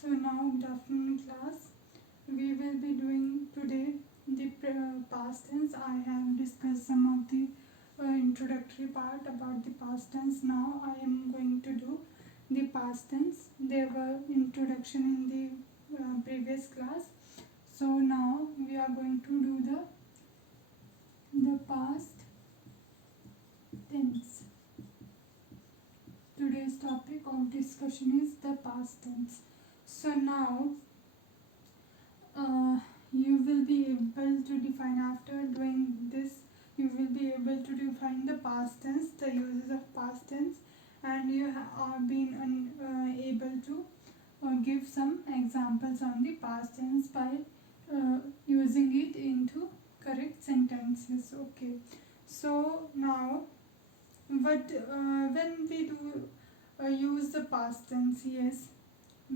So now, good afternoon class. We will be doing today the past tense. I have discussed some of the introductory part about the past tense. Now I am going to do the past tense. There were introduction in the previous class. So now we are going to do the past tense. Today's topic of discussion is the past tense. So now you will be able to define, after doing this, you will be able to define the past tense, the uses of past tense, and you are being able to give some examples on the past tense by using it into correct sentences. Okay, so now what when we do use the past tense, yes,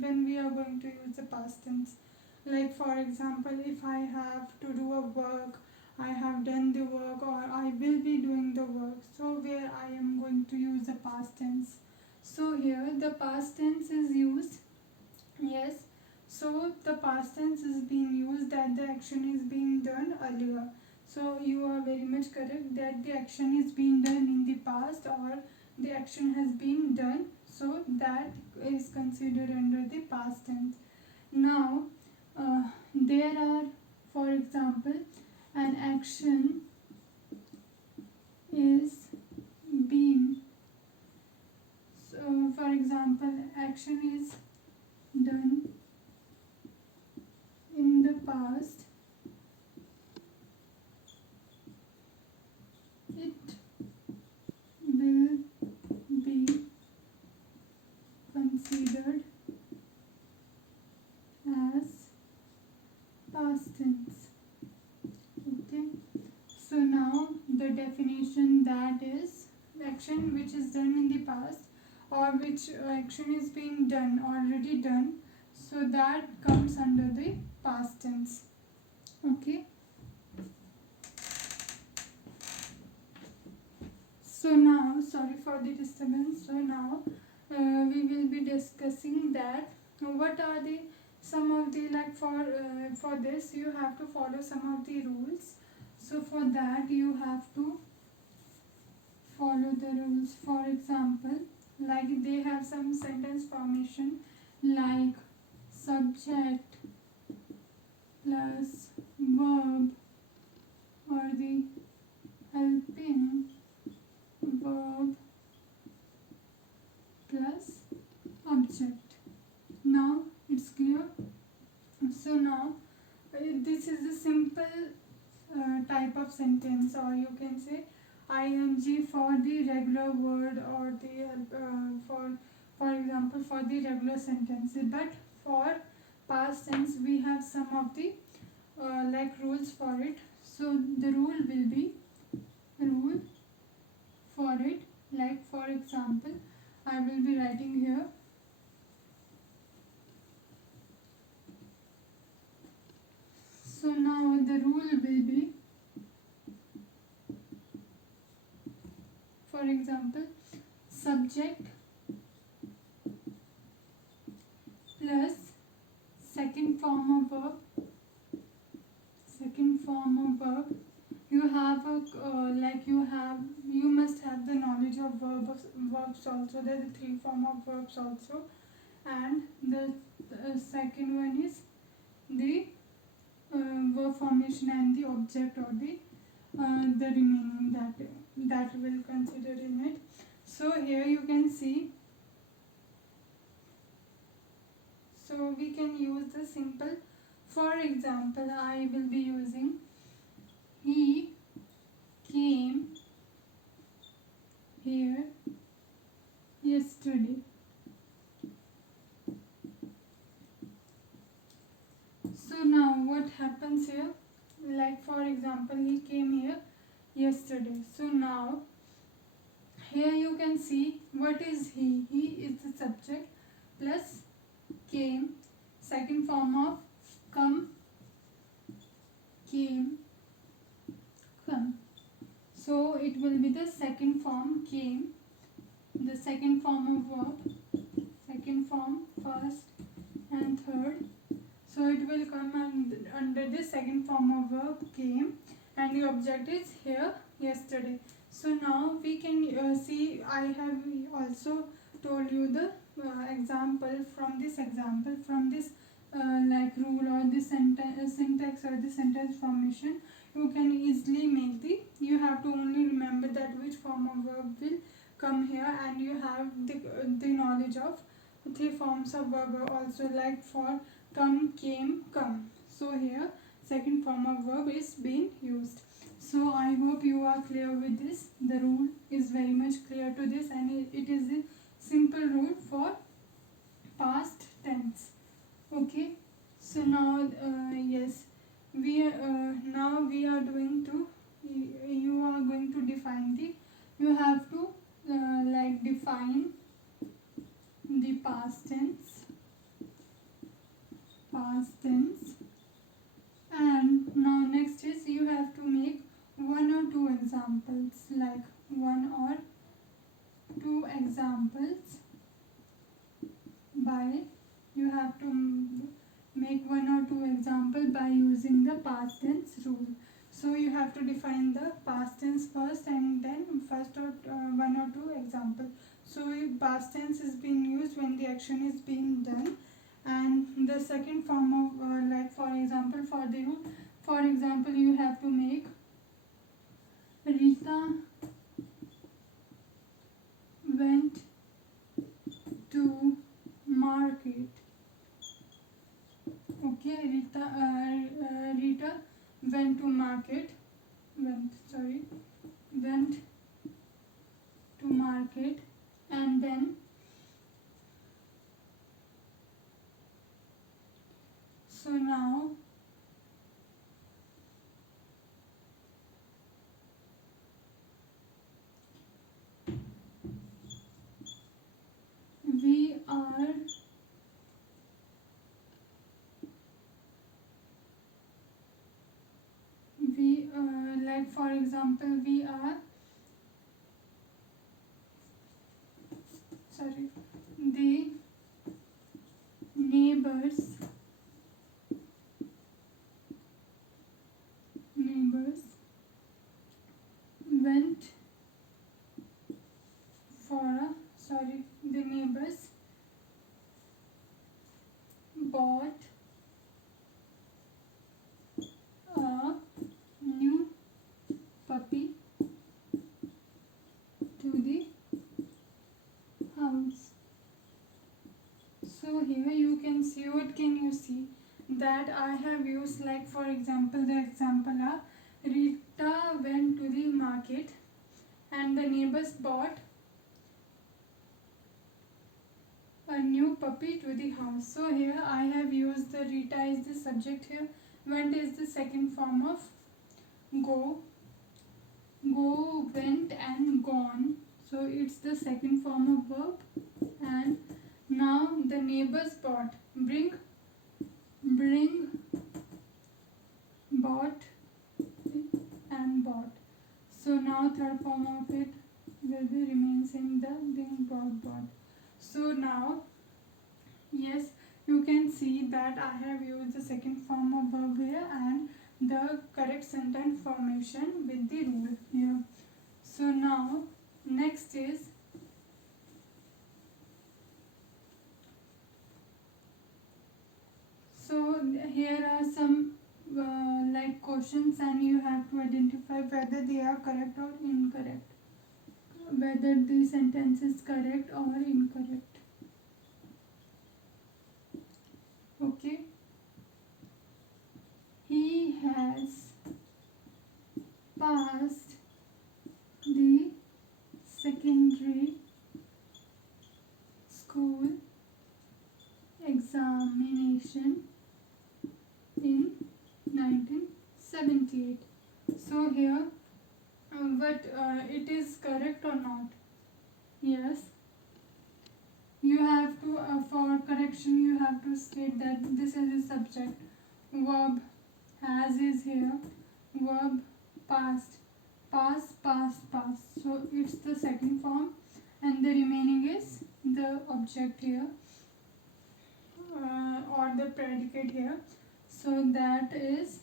when we are going to use the past tense, like for example, if I have to do a work, I have done the work, or I will be doing the work, so where I am going to use the past tense. So here the past tense is used, yes, so the past tense is being used that the action is being done earlier. So you are very much correct that the action is being done in the past, or the action has been done, so that is considered under the past tense. Now there are, for example, an action is being, so for example, action is done in the past, it will be considered as past tense. Okay, so now the definition, that is action which is done in the past, or which action is being done, already done, so that comes under the past tense. Okay, so now, sorry for the disturbance. So now we will be discussing that what are the some of the, like for this you have to follow some of the rules. So for that you have to follow the rules. For example, like they have some sentence formation, like subject plus verb, or the helping verb plus object. Now it's clear. So now this is a simple type of sentence, or you can say ing for the regular word, or the for example for the regular sentence. But for past tense we have some of the like rules for it. So the rule will be rule for it, like for example I will be writing here. So now the rule will be, for example, subject plus second form of verb, you have a you must have the knowledge of verbs also. There are three form of verbs also, and the second one is the verb formation and the object, or the remaining that will consider in it. So here you can see, so we can use the simple, for example I will be using he came here yesterday. So now what happens here, like for example he came here yesterday. So now here you can see what is he is the subject plus came, second form of come, came, come. So it will be the second form came, the second form of verb, second form first, and third. So it will come under the second form of verb came, and the object is here yesterday. So now we can see, I have also told you the example from this like rule or the sentence syntax or the sentence formation. You can easily make the, you have to only remember that which form of verb will come here, and you have the knowledge of three forms of verb also, like for come, came, come. So here second form of verb is being used. So I hope you are clear with this. The rule is very much clear to this, and it is a simple rule for past tense. Okay. So now yes, now we are going to, you are going to define the, you have to like define the past tense. And now next is, you have to make one or two examples, like one or two examples by, you have to make one or two example by using the past tense rule. So you have to define the past tense first, and then first or one or two example. So past tense is being used when the action is being done, and the second form of like for example, for the rule, for example, you have to make Rita went to market. Okay, Rita went to market. Went to market, and then so now we are like for example, we are the neighbors went for a the neighbors bought a new puppy to the house. So here you can see, what can you see, that I have used, like for example, the example are Rita went to the market and the neighbors bought a new puppy to the house. So here I have used the Rita is the subject here, went is the second form of go, went and gone. So it's the second form of verb. And now the neighbors bought, bring, bought and bought. So now third form of it will be remains in the bring, bought. So now yes, you can see that I have used the second form of verb here and the correct sentence formation with the rule here. So now next is, so here are some like questions, and you have to identify whether they are correct or incorrect, whether the sentence is correct or incorrect. Okay. He has passed the secondary school examination in 1978. So here, but it is correct or not? Yes. You have to, for correction, you have to state that this is the subject. Verb has is here. Verb past. Past. So it's the second form, and the remaining is the object here. or the predicate here. So that is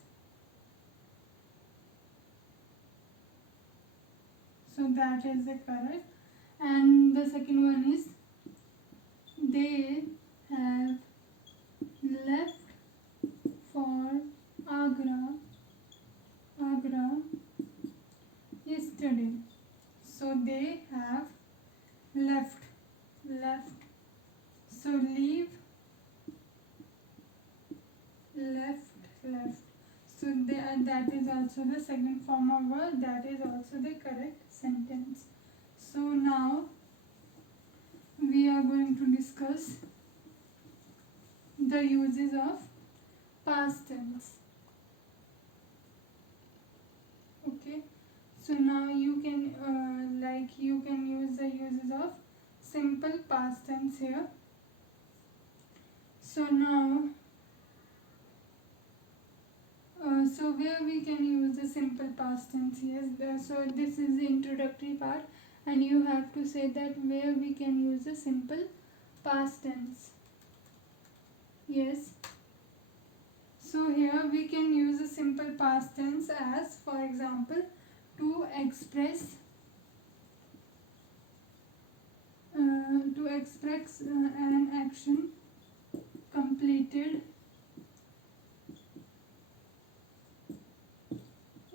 the correct. And the second one is they have left for Agra yesterday. So they have left. So leave, left. So that is also the second form of verb. That is also the correct sentence. So now we are going to discuss the uses of past tense. Okay. So now you can use the uses of simple past tense here. So now so where we can use the simple past tense, yes. So this is the introductory part, and you have to say that where we can use the simple past tense. Yes. So here we can use the simple past tense as, for example, to express an action completed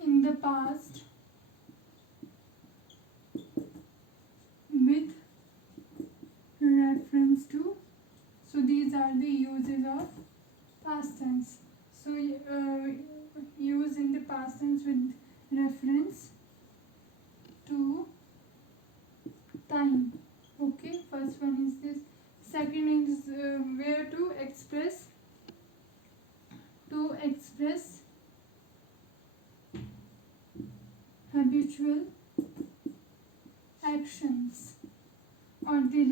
in the past with reference to. So these are the uses of past tense. So use in the past tense with reference to time. Okay, first one is this. Second is where to express habitual actions or the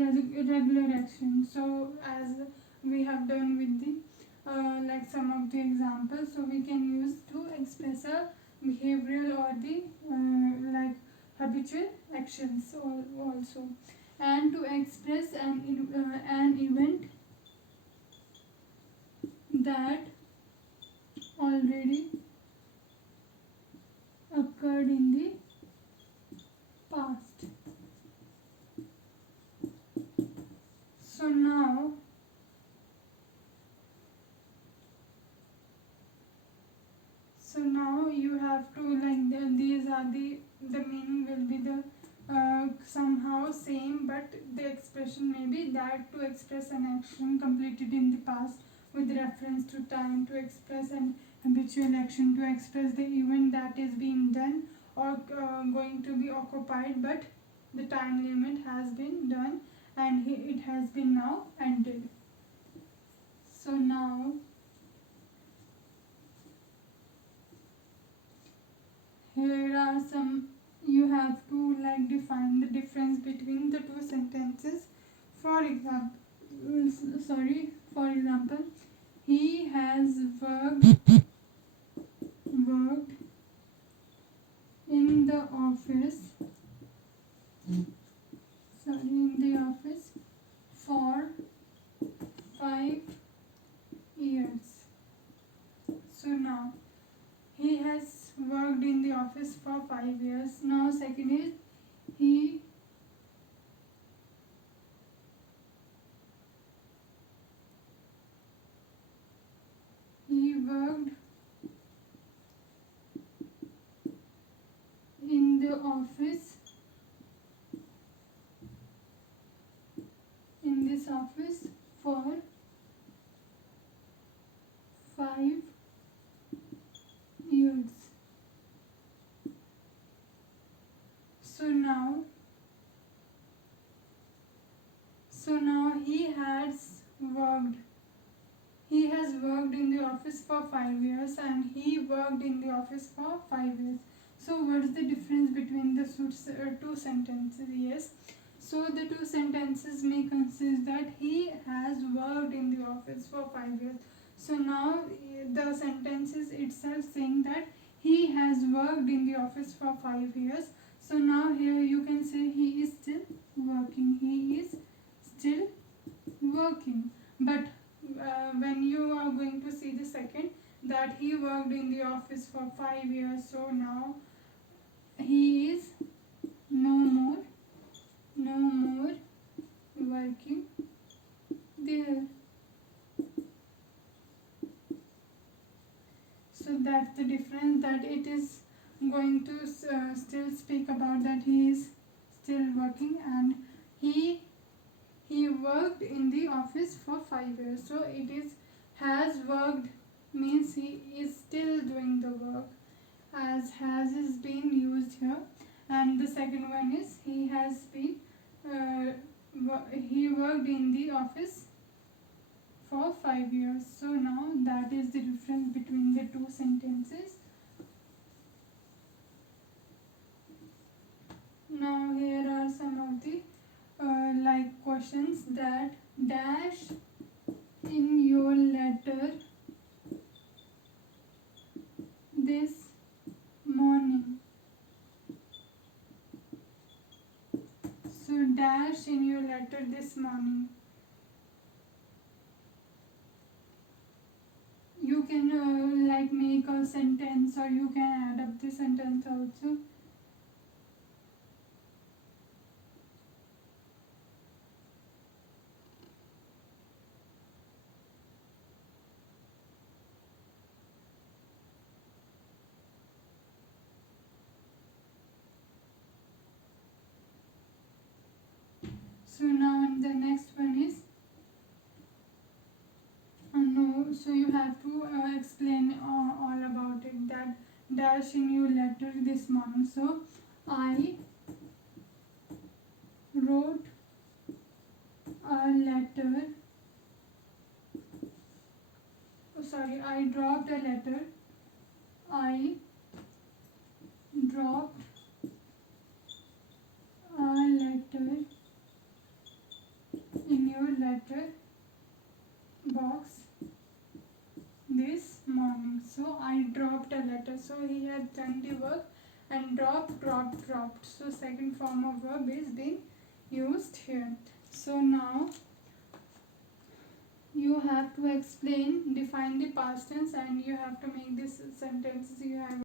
regular action. So as we have done with the like some of the examples, so we can use to express a behavioral or the like habitual actions also, and to express an event that already occurred in the past. So now you have to these are the meaning will be the somehow same, but the expression may be that to express an action completed in the past with reference to time, to express an habitual action, to express the event that is being done or going to be occupied, but the time limit has been done and it has been now ended. So now here are some, you have to define the difference between the two sentences. For example, he has worked in the office for 5 years. So now he has worked in the office for 5 years. Now second is he worked in the office for 5 years. So now he has worked in the office for 5 years and he worked in the office for 5 years. So what is the difference between the two sentences? Yes. So the two sentences may consist that he has worked in the office for 5 years. So now the sentence is itself saying that he has worked in the office for 5 years. So now here you can say he is still working. He is still working. But when you are going to see the second, that he worked in the office for 5 years, so now he is no more working there. So that's the difference, that it is going to still speak about that he is still working, and he he worked in the office for 5 years. So it is has worked means he is still doing the work, as has is being used here. And the second one is he has been he worked in the office for 5 years. So now that is the difference between the two sentences. Now here are some of the like questions, that dash in your letter this morning. So dash in your letter this morning. You can like make a sentence, or you can add up the sentence also. So now the next one is no, so you have to explain all about it, that dash in your letter this morning. So I wrote a letter, I dropped a letter. I dropped a letter in your letter box this morning. So I dropped a letter. So he had done the work, and dropped. So second form of verb is being used here. So now you have to define the past tense, and you have to make this sentences. You have